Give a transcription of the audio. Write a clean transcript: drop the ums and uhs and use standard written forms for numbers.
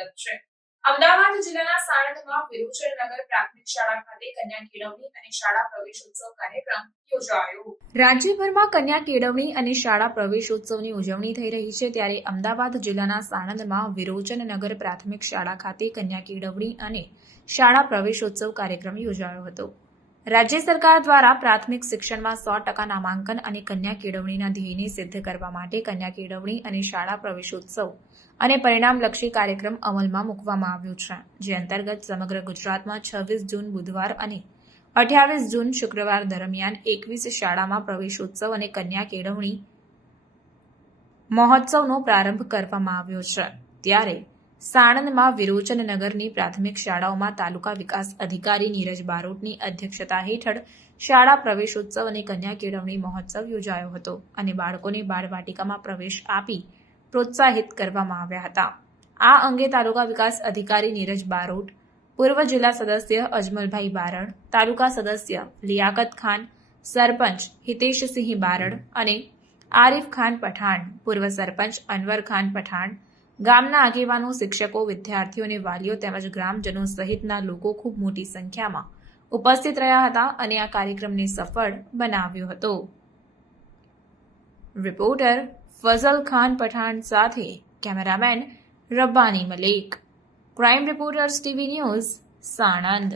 સ્વાગત છે। અમદાવાદ જિલ્લાના સાણંદમાં વિરોચનનગર પ્રાથમિક શાળા ખાતે કન્યા કેળવણી અને શાળા પ્રવેશોત્સવ કાર્યક્રમ યોજાયો। રાજ્યભરમાં કન્યા કેળવણી અને શાળા પ્રવેશોત્સવની ઉજવણી થઈ રહી છે, ત્યારે અમદાવાદ જિલ્લાના સાણંદમાં વિરોચનનગર પ્રાથમિક શાળા ખાતે કન્યા કેળવણી અને શાળા પ્રવેશોત્સવ કાર્યક્રમ યોજાયો હતો। રાજ્ય સરકાર દ્વારા પ્રાથમિક શિક્ષણમાં 100% નામાંકન અને કન્યા કેળવણીના ધ્યેયને સિદ્ધ કરવા માટે કન્યા કેળવણી અને શાળા પ્રવેશોત્સવ અને પરિણામલક્ષી કાર્યક્રમ અમલમાં મૂકવામાં આવ્યો છે, જે અંતર્ગત સમગ્ર ગુજરાતમાં 26 જૂન બુધવાર અને 28 જૂન શુક્રવાર દરમિયાન 21 શાળામાં પ્રવેશોત્સવ અને કન્યા કેળવણી મહોત્સવનો પ્રારંભ કરવામાં આવ્યો છે। ત્યારે સાણંદમાં વિરોચનનગરની પ્રાથમિક શાળાઓમાં તાલુકા વિકાસ અધિકારી નીરજ બારોટની અધ્યક્ષતા હેઠળ શાળા પ્રવેશોત્સવ અને કન્યા કેળવણી મહોત્સવ યોજાયો હતો અને બાળકોને બાળવાટિકામાં પ્રવેશ આપી પ્રોત્સાહિત કરવામાં આવ્યા હતા। આ અંગે તાલુકા વિકાસ અધિકારી નીરજ બારોટ, પૂર્વ જિલ્લા સદસ્ય અજમલભાઈ બારડ, તાલુકા સદસ્ય લિયાકત ખાન, સરપંચ હિતેશસિંહ બારડ અને આરિફ ખાન પઠાણ, પૂર્વ સરપંચ અનવર ખાન પઠાણ, ગામના આગેવાનો, શિક્ષકો, વિદ્યાર્થીઓ અને વાલીઓ તેમજ ગ્રામજનો સહિતના લોકો ખૂબ મોટી સંખ્યામાં ઉપસ્થિત રહ્યા હતા અને આ કાર્યક્રમને સફળ બનાવ્યો હતો। રિપોર્ટર ફઝલ ખાન પઠાણ સાથે cameraman Rabbani Malik, crime reporters TV news, Sanand.